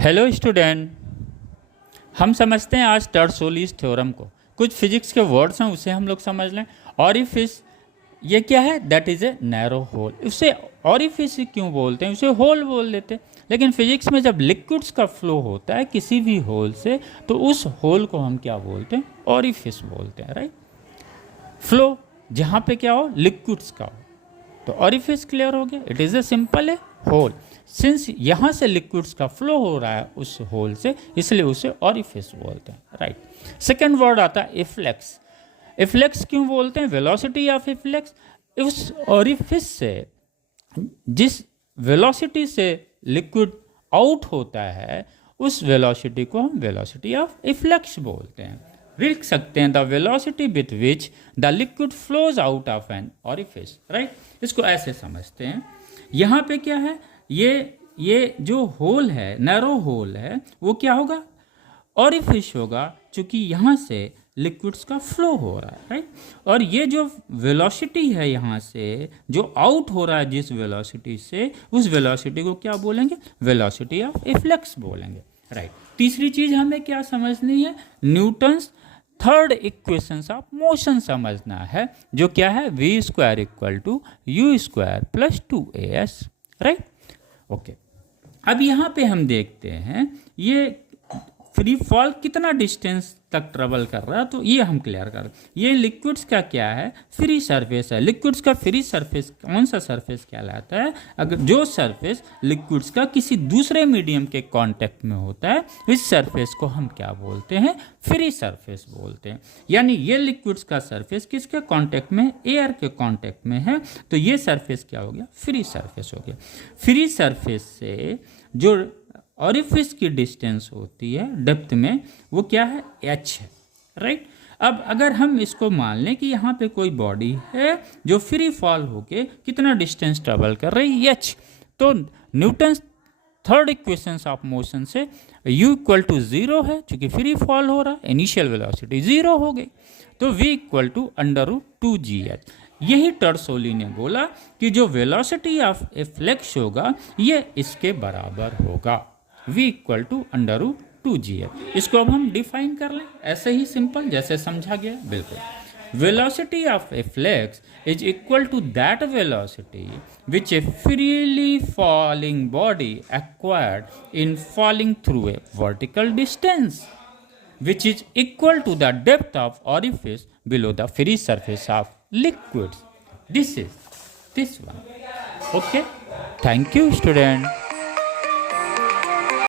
Hello student, हम समझते हैं आज टर्सोलीज थ्योरम को। कुछ फिजिक्स के वर्ड्स हैं उसे हम लोग समझ लें। ऑरिफिस ये क्या है? That is a narrow hole. उसे ऑरिफिस क्यों बोलते हैं? उसे होल बोल देते हैं। लेकिन फिजिक्स में जब लिक्विड्स का फ्लो होता है किसी भी होल से तो उस होल को हम क्या बोलते हैं? ऑरिफिस बोलते हैं, राइट। फ्लो जहाँ पे क्या हो? लिक्विड्स का हो तो ऑरिफिस क्लियर हो गया। It is a simple a hole. Since यहाँ से लिक्विड्स का फ्लो हो रहा है उस होल से, इसलिए उसे ऑरिफिस बोलते हैं, राइट। सेकेंड वर्ड आता है इफ्लेक्स। इफ्लेक्स क्यों बोलते हैं? Velocity of efflux. उस ऑरिफिस से जिस वेलोसिटी से लिक्विड आउट होता है उस वेलोसिटी को हम वेलोसिटी ऑफ इफ्लेक्स बोलते हैं। लिख सकते हैं the velocity with which the liquid flows out of an orifice, right. इसको ऐसे समझते हैं। यहाँ पे क्या है? ये जो होल है, नैरो होल है, वो क्या होगा? ऑरिफिस होगा, क्योंकि यहाँ से लिक्विड्स का फ्लो हो रहा है, राइट। और ये जो वेलोसिटी है यहाँ से जो आउट हो रहा है जिस वेलोसिटी से, उस वेलोसिटी को क्या बोलेंगे? वेलोसिटी ऑफ इफ्लेक्स बोलेंगे, राइट। तीसरी चीज हमें क्या समझनी है? Newton's third equations of motion समझना है, जो क्या है? v square equal to u square plus 2as, right. Okay, अब यहाँ पे हम देखते हैं ये फ्री फॉल कितना डिस्टेंस तक ट्रेवल कर रहा है, तो ये हम क्लियर कर। ये लिक्विड्स का क्या है? फ्री सरफेस है। लिक्विड्स का फ्री सरफेस कौन सा सरफेस कहलाता है? अगर जो सरफेस लिक्विड्स का किसी दूसरे मीडियम के कांटेक्ट में होता है, इस सरफेस को हम क्या बोलते हैं? फ्री सरफेस बोलते हैं। यानी ये लिक्विड्स का सरफेस किसके कांटेक्ट में? एयर के कांटेक्ट में है, तो ये सरफेस क्या हो गया? फ्री सरफेस हो गया। फ्री सरफेस से जो ऑरिफिस की डिस्टेंस होती है डेप्थ में, वो क्या है? h है, राइट। अब अगर हम इसको मान लें कि यहाँ पे कोई बॉडी है जो फ्री फॉल होके कितना डिस्टेंस ट्रेवल कर रही है? h। तो Newton's third equation of motion से u इक्वल टू 0 है, चूंकि फ्री फॉल हो रहा है, इनिशियल वेलोसिटी 0 हो गई, तो v इक्वल टू √2gh। यही टर्सोली ने बोला कि जो वेलोसिटी ऑफ इफ्लेक्स होगा ये इसके बराबर होगा, v इक्वल टू √2gh। इसको अब हम डिफाइन कर लें ऐसे ही सिंपल जैसे समझा गया, बिल्कुल। Velocity of efflux is equal to that velocity which a freely falling body acquired in falling through a vertical distance which is equal to the depth of orifice below the free surface of liquids. This is this one. Okay, thank you student.